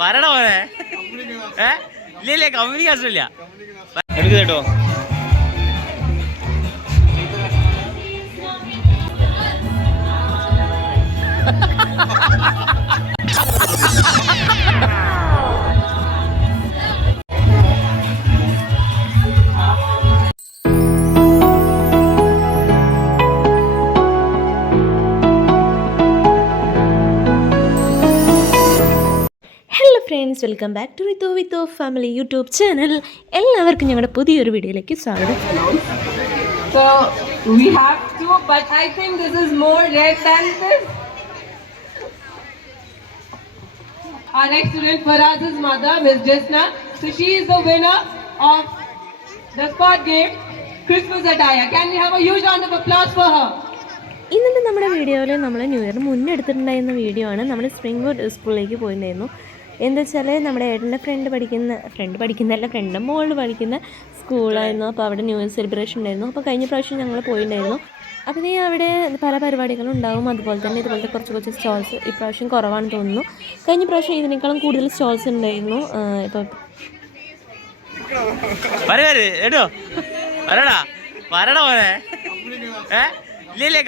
വരട മോനെ. ഏ? ഇല്ല ഇല്ല കമ്മ്യൂണിക്കേഷൻ ഇല്ല എടുക്ക് കേട്ടോ. Hello friends welcome back to വിത്തോ വിത്തോ ഫാമിലി യൂട്യൂബ് ചാനൽ എല്ലാവർക്കും ഞങ്ങളുടെ പുതിയൊരു വീഡിയോയിലേക്ക് സ്വാഗതം So we have to, but I think this is more red than this. Our next student, Faraz's mother, Miss Jisna. So she is the winner of the spot game, Christmas attire. Can we have a huge round of applause for her? ഇന്നത്തെ നമ്മുടെ വീഡിയോയിൽ നമ്മൾ new year മുന്നേ എടുത്തിട്ടുണ്ടായിരുന്ന video ആണ് നമ്മൾ spring would സ്കൂളിലേക്ക് പോയിട്ടുണ്ടായിരുന്നു എന്താ വെച്ചാൽ നമ്മുടെ ഏട്ടന്റെ ഫ്രണ്ട് പഠിക്കുന്ന ഫ്രണ്ട് പഠിക്കുന്നതല്ല ഫ്രണ്ട് മോളിൽ പഠിക്കുന്ന സ്കൂളായിരുന്നു. അപ്പോൾ അവിടെ ന്യൂ ഇയർ സെലിബ്രേഷൻ ഉണ്ടായിരുന്നു. അപ്പോൾ കഴിഞ്ഞ പ്രാവശ്യം ഞങ്ങൾ പോയിട്ടുണ്ടായിരുന്നു അപ്പോൾ നീ അവിടെ പല പരിപാടികളും ഉണ്ടാവും. അതുപോലെ തന്നെ ഇതുപോലത്തെ കുറച്ച് കുറച്ച് സ്റ്റോൾസ് ഇപ്രാവശ്യം കുറവാണെന്ന് തോന്നുന്നു. കഴിഞ്ഞ പ്രാവശ്യം ഇതിനേക്കാളും കൂടുതൽ സ്റ്റോൾസ് ഉണ്ടായിരുന്നു. ഇപ്പോൾ വരടാ. ഇല്ല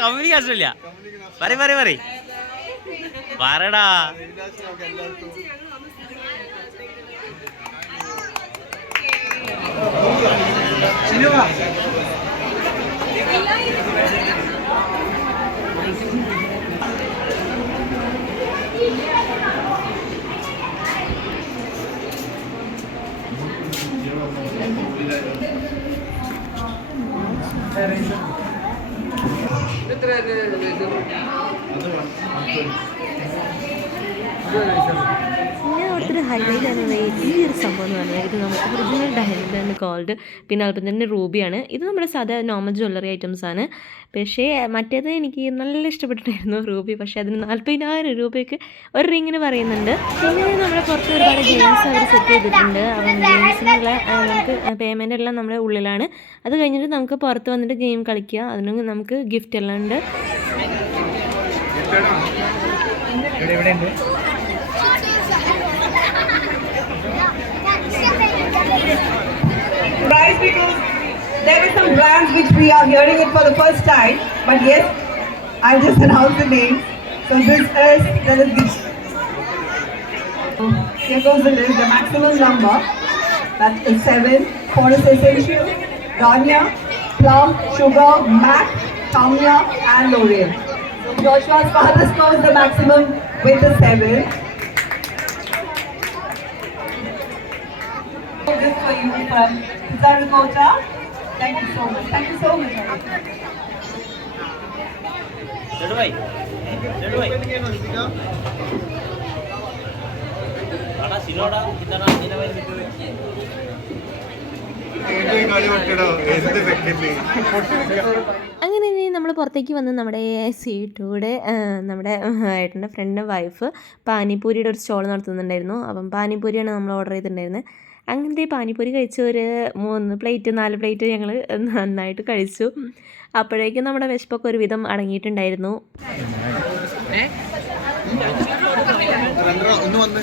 ഇല്ല പറ പറ പറ 嗯好的好的嗯好的好的好的好的好的好的的 അവിടുത്തെ ഹൈലൈറ്റ് ആണ് ഈ ഒരു സംഭവം എന്ന് പറഞ്ഞാൽ ഇത് നമുക്ക് ഒറിജിനൽ ഡയമണ്ട് ആണ് കോൾഡ് പിന്നെ അതുപോലെ തന്നെ റൂബിയാണ് ഇത് നമ്മുടെ സാധാ നോർമൽ ജ്വല്ലറി ഐറ്റംസ് ആണ്. പക്ഷേ മറ്റേത് എനിക്ക് നല്ല ഇഷ്ടപ്പെട്ടിട്ടായിരുന്നു റൂബി പക്ഷേ അതിന് നാൽപ്പതിനായിരം രൂപയ്ക്ക് ഒരു റിങ്ങിന് പറയുന്നുണ്ട്. പിന്നെ നമ്മുടെ പുറത്ത് ഒരുപാട് ഗെയിംസ് അവർ സെറ്റ് ചെയ്തിട്ടുണ്ട്. അപ്പം ഗെയിംസിനുള്ള നമുക്ക് പേയ്മെന്റ് എല്ലാം നമ്മുടെ ഉള്ളിലാണ്. അത് കഴിഞ്ഞിട്ട് നമുക്ക് പുറത്ത് വന്നിട്ട് ഗെയിം കളിക്കുക അതിന് നമുക്ക് ഗിഫ്റ്റ് എല്ലാം ഉണ്ട്. Guys, because there are some brands which we are hearing it for the first time, but yes, I'll just announce the name. So this is, that is the, here goes the list, the maximum number, that is 7, For Essential, Garnier, Plum, Sugar, Mac, Tamiya and L'Oreal. Joshua's father scores the maximum with the 7. For you from Zarukota. Thank you so much. Thank you so much. അങ്ങനെ ഇനി നമ്മൾ പുറത്തേക്ക് വന്ന് നമ്മുടെ സീറ്റൂടെ നമ്മുടെ ഏട്ടന്റെ ഫ്രണ്ടിന്റെ wife പാനിപൂരിയുടെ ഒരു സ്റ്റോൾ നടത്തുന്നുണ്ടായിരുന്നു അപ്പം പാനിപൂരിയാണ് നമ്മൾ ഓർഡർ ചെയ്തിട്ടുണ്ടായിരുന്നത് അങ്ങനത്തെ പാനിപ്പൂരി കഴിച്ച ഒരു മൂന്ന് പ്ലേറ്റ് നാല് പ്ലേറ്റ് ഞങ്ങൾ നന്നായിട്ട് കഴിച്ചു. അപ്പോഴേക്കും നമ്മുടെ വിശപ്പൊക്കെ ഒരുവിധം അടങ്ങിയിട്ടുണ്ടായിരുന്നു. ഒന്ന്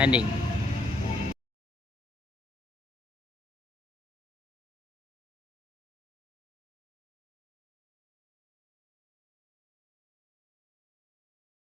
വന്ന്